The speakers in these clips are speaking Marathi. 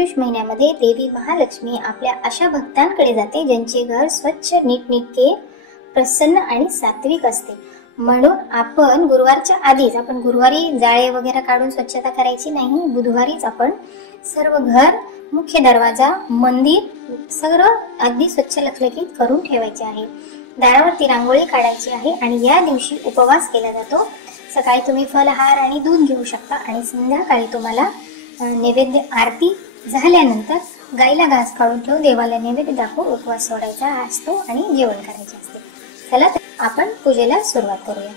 मार्गशीर्ष महिन्यामध्ये देवी महालक्ष्मी आपल्या अशा भक्तांकडे जाते ज्यांचे घर स्वच्छ, नीटनेटके, प्रसन्न आणि सात्विक असते. म्हणून आपण गुरुवारच्या आधीच, आपण गुरुवारी जाळे वगैरे काढून स्वच्छता करायची नाही. बुधवारीच आपण सर्व घर, मुख्य दरवाजा, मंदिर सगळं अगदी स्वच्छ लखलखीत करून ठेवायचे आहे. दारावरती रांगोळी काढायची आहे आणि या दिवशी उपवास केला जातो. सकाळी तुम्ही फलहार आणि दूध घेऊ शकता आणि संध्याकाळी तुम्हाला नैवेद्य आरती झाल्यानंतर गाईला घास काढून ठेवून देवाला नैवेद्य दाखवून उपवास सोडायचा असतो आणि जेवण करायचे असते. चला आपण पूजेला सुरुवात करूया.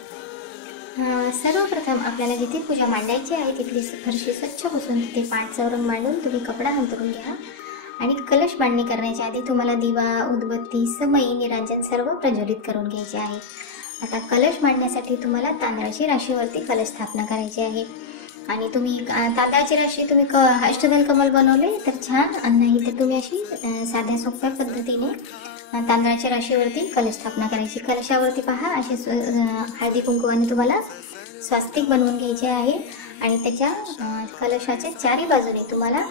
सर्वप्रथम आपल्याला जिथे पूजा मांडायची आहे तिथली फरशी स्वच्छ पुसून तिथे पाठ चौरंग मांडून तुम्ही कपडा अंथरून घ्या आणि कलश मांडणी करण्याच्या आधी तुम्हाला दिवा, उदबत्ती, समई, निरांजन सर्व प्रज्वलित करून घ्यायचे आहे. आता कलश मांडण्यासाठी तुम्हाला तांदळाची राशीवरती कलश स्थापना करायची आहे आणि तुम्ही तांदळाची राशी तुम्ही अष्टदल कमल बनवले तर छान, नाही तर तुम्ही अशी साध्या सोप्या पद्धतीने तांदळाच्या राशीवरती कलश स्थापना करायची. कलशावरती पहा असे हळदी कुंकुवाने तुम्हाला स्वास्तिक बनवून घ्यायचे आहे आणि त्याच्या कलशाच्या चारी बाजूने तुम्हाला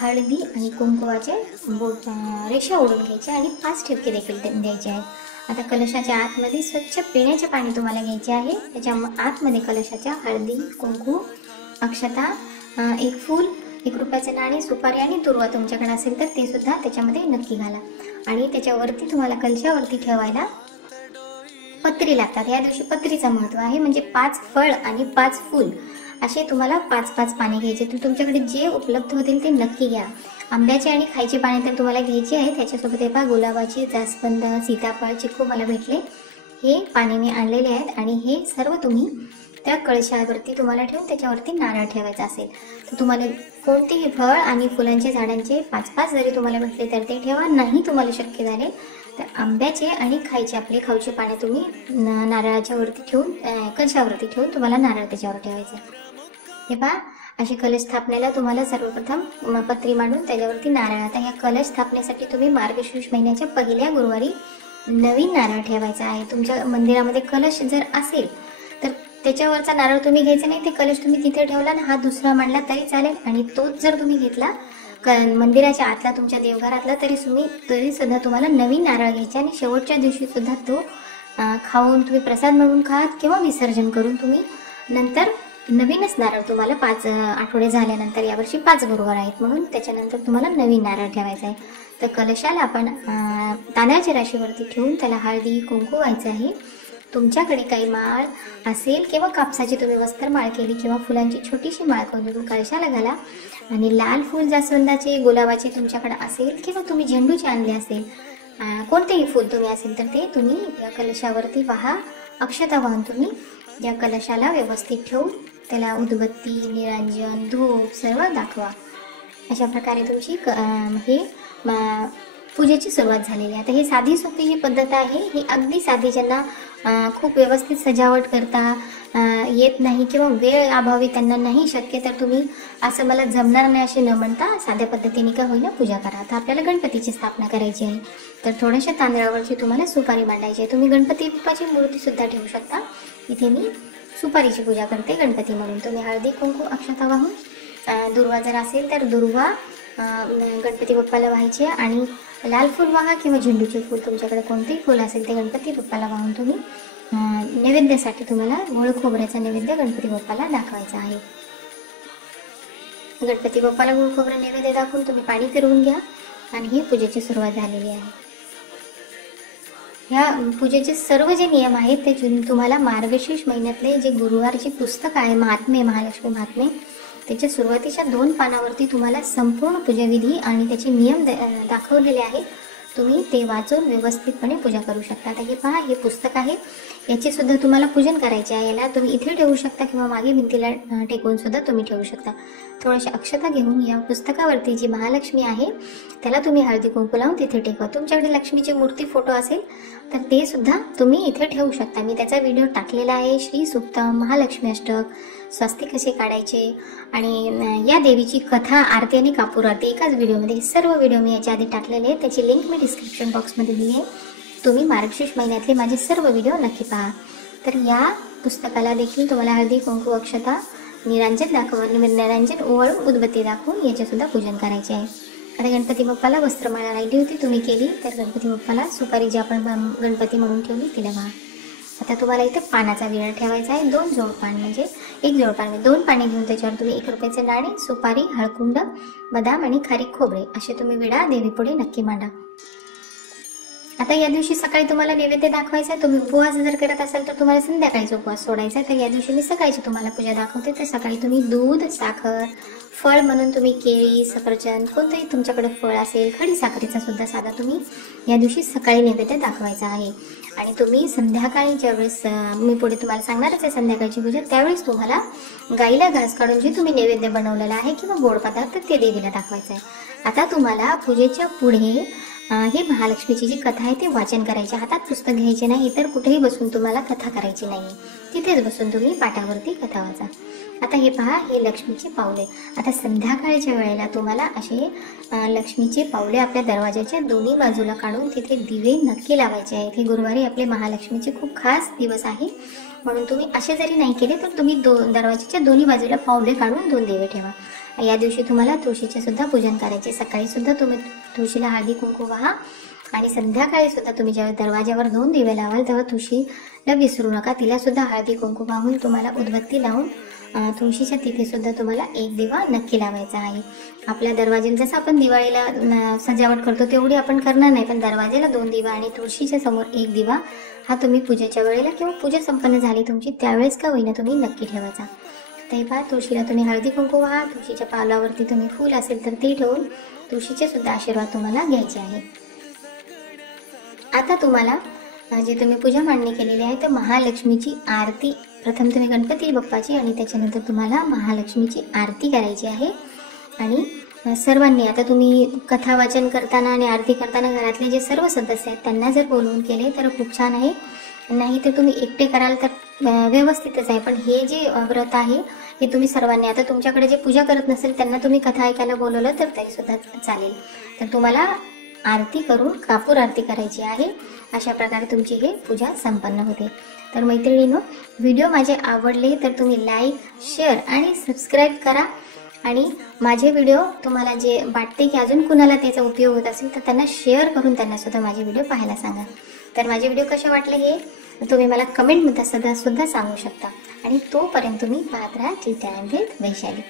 हळदी आणि कुंकुवाचे रेषा ओढून घ्यायचे आणि 5 ठिपके देखील द्यायचे आहेत. आता कलशाच्या आतमध्ये स्वच्छ पिण्याचे पाणी तुम्हाला घ्यायचे आहे. त्याच्या आतमध्ये कलशाच्या हळदी, कुंकू, अक्षता, एक फूल, 1 रुपयाचे नाणे, सुपारी आणि तुरवा तुमच्याकडे असेल तर ते सुद्धा त्याच्यामध्ये नक्की घाला. आणि त्याच्यावरती तुम्हाला कलशावरती ठेवायला पत्री लागतात. या दिवशी पत्रीचं महत्व आहे, म्हणजे 5 फळ आणि 5 फूल असे तुम्हाला 5-5 पाने घ्यायचे. तुमच्याकडे जे उपलब्ध होतील ते नक्की घ्या. आंब्याचे आणि खायचे पाने तर तुम्हाला घ्यायचे आहे. त्याच्यासोबत हे पहा गुलाबाची, जास्वंद, सीताफळ, चिक्कू मला भेटले, हे पाने मी आणलेले आहेत आणि हे सर्व तुम्ही त्या कळशावरती तुम्हाला ठेवून त्याच्यावरती नारळ ठेवायचा असेल तर तुम्हाला कोणतेही फळ आणि फुलांच्या झाडांचे 5-5 जरी तुम्हाला भेटले तर ते ठेवा. नाही तुम्हाला शक्य झाले तर आंब्याचे आणि खायचे आपले खाऊचे पाने तुम्ही नारळाच्या वरती ठेवून, कलशावरती ठेवून तुम्हाला नारळ त्याच्यावर ठेवायचे. हे पहा अशी कलश स्थापनेला तुम्हाला सर्वप्रथम पत्री मांडून त्याच्यावरती नारळ. आता या कलश स्थापनेसाठी तुम्ही मार्गशीर्ष महिन्याच्या पहिल्या गुरुवारी नवीन नारळ ठेवायचा आहे. तुमच्या मंदिरामध्ये कलश जर असेल तर त्याच्यावरचा नारळ तुम्ही घ्यायचा नाही. ते कलश तुम्ही तिथे ठेवला ना, हा दुसरा मांडला तरी चालेल आणि तोच जर तुम्ही घेतला मंदिराच्या आतला, तुमच्या देवघरातला, तरी सुद्धा तुम्हाला नवीन नारळ घ्यायचा आणि शेवटच्या दिवशी सुद्धा तो खाऊन तुम्ही प्रसाद म्हणून खात किंवा विसर्जन करून तुम्ही नंतर नवीनच नारळ तुम्हाला 5 आठवडे झाल्यानंतर, यावर्षी 5 गुरुवार आहेत म्हणून त्याच्यानंतर तुम्हाला नवीन नारळ ठेवायचा आहे. तर कलशाला आपण तांदळाच्या राशीवरती ठेवून त्याला हळदी कुंकू व्हायचं आहे. तुमच्याकडे काही माळ असेल किंवा कापसाची तुम्ही वस्त्र माळ केली किंवा फुलांची छोटीशी माळ करून कलशाला घाला आणि लाल फूल जास्वंदाचे, गुलाबाचे तुमच्याकडे असेल किंवा तुम्ही झेंडूचे आणले असेल, कोणतेही फूल तुम्ही असेल तर ते तुम्ही या कलशावरती वाहा. अक्षता वाहून तुम्ही या कलशाला व्यवस्थित ठेवून त्याला उदबत्ती, निरांजन, धूप सर्व दाखवा. अशा प्रकारे तुमची हे पूजेची सुरुवात झालेली आहे. आता ही साधी सोपी ही पद्धत आहे. ही अगदी साधी, ज्यांना खूप व्यवस्थित सजावट करता येत नाही किंवा वेळ अभावी त्यांना नाही शक्य तर तुम्ही असं मला जमणार नाही असे न म्हणता साध्या पद्धतीने का होईना पूजा करा. आता आपल्याला गणपतीची स्थापना करायची आहे तर थोड्याशा तांदळावरची तुम्हाला सुपारी मांडायची आहे. तुम्ही गणपती बाप्पाची मूर्ती सुद्धा ठेवू शकता. इथे मी सुपारीची पूजा करते गणपती म्हणून. तुम्ही हळदी कुंकू अक्षता वाहून, दुर्वा जर असेल तर दुर्वा गणपती बाप्पाला व्हायचे आणि लाल फूल वाहा किंवा झेंडूचे फूल, तुमच्याकडे कोणतेही फूल असेल ते गणपती बाप्पाला वाहून तुम्ही नैवेद्यासाठी तुम्हाला गोड खोबऱ्याचा नैवेद्य गणपती बाप्पाला दाखवायचा आहे. गणपती बाप्पाला गोड खोबरं नैवेद्य दाखवून तुम्ही पाणी फिरवून घ्या आणि ही पूजेची सुरुवात झालेली आहे. ह्या पूजेचे सर्व जे नियम आहेत ते तुम्हाला मार्गशीर्ष महिन्यातले जे गुरुवारचे पुस्तक आहे महात्मे, महालक्ष्मी महात्मे, त्याच्या सुरुवातीच्या 2 पानावरती तुम्हाला संपूर्ण पूजाविधी आणि त्याचे नियम दाखवलेले आहेत. तुम्ही ते वाचून व्यवस्थितपणे पूजा करू शकता. आता हे पहा, हे पुस्तक आहे, याचे सुद्धा तुम्हाला पूजन करायचे आहे. याला तुम्ही इथे ठेवू शकता किंवा मागे भिंतीला टेकवून सुद्धा तुम्ही ठेवू शकता. थोड्याशा अक्षता घेऊन या पुस्तकावरती जी महालक्ष्मी आहे त्याला तुम्ही हळदी कुंकू लावून तिथे टेकवा. तुमच्याकडे लक्ष्मीची मूर्ती फोटो असेल तर ते सुद्धा तुम्ही इथे ठेवू शकता. मी त्याचा व्हिडिओ टाकलेला आहे. श्री सुक्तम, महालक्ष्मी अष्टक, स्वस्तिक कसे काढायचे आणि या देवीची कथा, आरती आणि कापूर आरती एकाच व्हिडिओमध्ये, सर्व व्हिडिओ मी याच्या आधी टाकलेले आहेत. त्याची लिंक मी डिस्क्रिप्शन बॉक्समध्ये दिली आहे. तुम्ही मार्गशीर्ष महिन्यातले माझे सर्व व्हिडिओ नक्की पहा. तर या पुस्तकाला देखील तुम्हाला हळदी कुंकू अक्षता निरांजन ओवाळून उदबत्ती दाखवून याचे सुद्धा पूजन करायचे आहे. आता गणपती बाप्पाला वस्त्रमाळा राहिली होती, तुम्ही केली, तर गणपती बाप्पाला सुपारी जी आपण गणपती म्हणून ठेवली तिला व्हा. आता तुम्हाला इथे पानाचा विडा ठेवायचा आहे. 2 जोडपान म्हणजे 1 जोडपान 2 पाने घेऊन त्याच्यावर तुम्ही 1 रुपयाचे नाणे, सुपारी, हळकुंड, बदाम आणि खारीक खोबरे असे तुम्ही विडा देवीपुढे नक्की मांडा. आता या दिवशी सकाळी तुम्हाला नैवेद्य दाखवायचा आहे. तुम्ही उपवास जर करत असाल तर तुम्हाला संध्याकाळीचा उपवास सोडायचा आहे. तर या दिवशी मी सकाळची तुम्हाला पूजा दाखवते. तर सकाळी तुम्ही दूध, साखर, फळ म्हणून तुम्ही केळी, सफरचंद, कोणतंही तुमच्याकडे फळ असेल, खडी साखरेचा सुद्धा साधा तुम्ही या दिवशी सकाळी नैवेद्य दाखवायचा आहे. आणि तुम्ही संध्याकाळी ज्यावेळेस मी पुढे तुम्हाला सांगणारच आहे संध्याकाळची पूजा, त्यावेळेस तुम्हाला गाईला घास काढून जे तुम्ही नैवेद्य बनवलेला आहे किंवा गोड पदार्थ ते देवीला दाखवायचं आहे. आता तुम्हाला पूजेच्या पुढे ही महालक्ष्मीची जी कथा आहे ते वाचन करायचे. हातात पुस्तक घ्यायचे नाही, इतर कुठेही बसून तुम्हाला कथा करायची नाही, तिथेच बसून तुम्ही पाटावरती कथा वाचा. आता हे पहा, हे लक्ष्मीचे पावले. आता संध्याकाळच्या वेळेला तुम्हाला असे लक्ष्मीचे पावले आपल्या दरवाजाच्या दोन्ही बाजूला काढून तिथे दिवे नक्की लावायचे आहेत. हे गुरुवारी आपले महालक्ष्मीचे खूप खास दिवस आहे, म्हणून तुम्ही असे जरी नाही केले तर तुम्ही दरवाजाच्या दोन्ही बाजूला पावले काढून 2 दिवे ठेवा. या दिवशी तुम्हाला तुळशीचे सुद्धा पूजन करायचे. सकाळी सुद्धा तुम्ही तुळशीला हळदी कुंकू वाहा आणि संध्याकाळी सुद्धा तुम्ही जेव्हा दरवाजावर 2 दिवे लावाल तेव्हा तुळशीला विसरू नका. तिला सुद्धा हळदी कुंकू वाहून तुम्हाला उदबत्ती लावून तुळशीच्या तिथे सुद्धा तुम्हाला 1 दिवा नक्की लावायचा आहे. आपल्या दरवाज्याला जसं आपण दिवाळीला सजावट करतो तेवढी आपण करणार नाही, पण दरवाजाला 2 दिवा आणि तुळशीच्या समोर 1 दिवा हा तुम्ही पूजेच्या वेळेला किंवा पूजा संपन्न झाली तुमची त्यावेळेस का होईना तुम्ही नक्की ठेवायचा. ते पहा, तुळशीला तुम्ही हळदी कुंकू वाहा, तुळशीच्या पावलावरती तुम्ही फूल असेल तर ते ठेवून तुळशीचे सुद्धा आशीर्वाद तुम्हाला घ्यायचे आहे. आता तुम्हाला जे तुम्ही पूजा मांडणी केलेली आहे तर महालक्ष्मीची आरती प्रथम तुम्ही गणपती बाप्पाची आणि त्याच्यानंतर तुम्हाला महालक्ष्मीची आरती करायची आहे. आणि सर्वांनी आता तुम्ही कथा वाचन करताना आणि आरती करताना घरातले जे सर्व सदस्य आहेत त्यांना जर बोलवून केले तर खूप छान आहे, नाही तर तुम्ही एकटे कराल तर व्यवस्थितच आहे. पण हे जे व्रत आहे हे तुम्ही सर्वांनी, आता तुमच्याकडे जे पूजा करत नसेल त्यांना तुम्ही कथा ऐकायला बोलवलं तर तरी सुद्धा चालेल. तर तुम्हाला आरती करून कापूर आरती करायची आहे. अशा प्रकारे तुमची ही पूजा संपन्न होते. तर मैत्रिणींनो, व्हिडिओ माझे आवडले तर तुम्ही लाईक, शेअर आणि सबस्क्राईब करा. आणि माझे व्हिडिओ तुम्हाला जे वाटते की अजून कुणाला त्याचा उपयोग होत असेल तर त्यांना शेअर करून त्यांना सुद्धा माझे व्हिडिओ पाहायला सांगा. तर माझे व्हिडिओ कसे वाटले हे तुम्ही मला कमेंटमध्ये सुद्धा सांगू शकता. आणि तोपर्यंत तुम्ही पाहत राहा टी टाइम विथ वैशाली.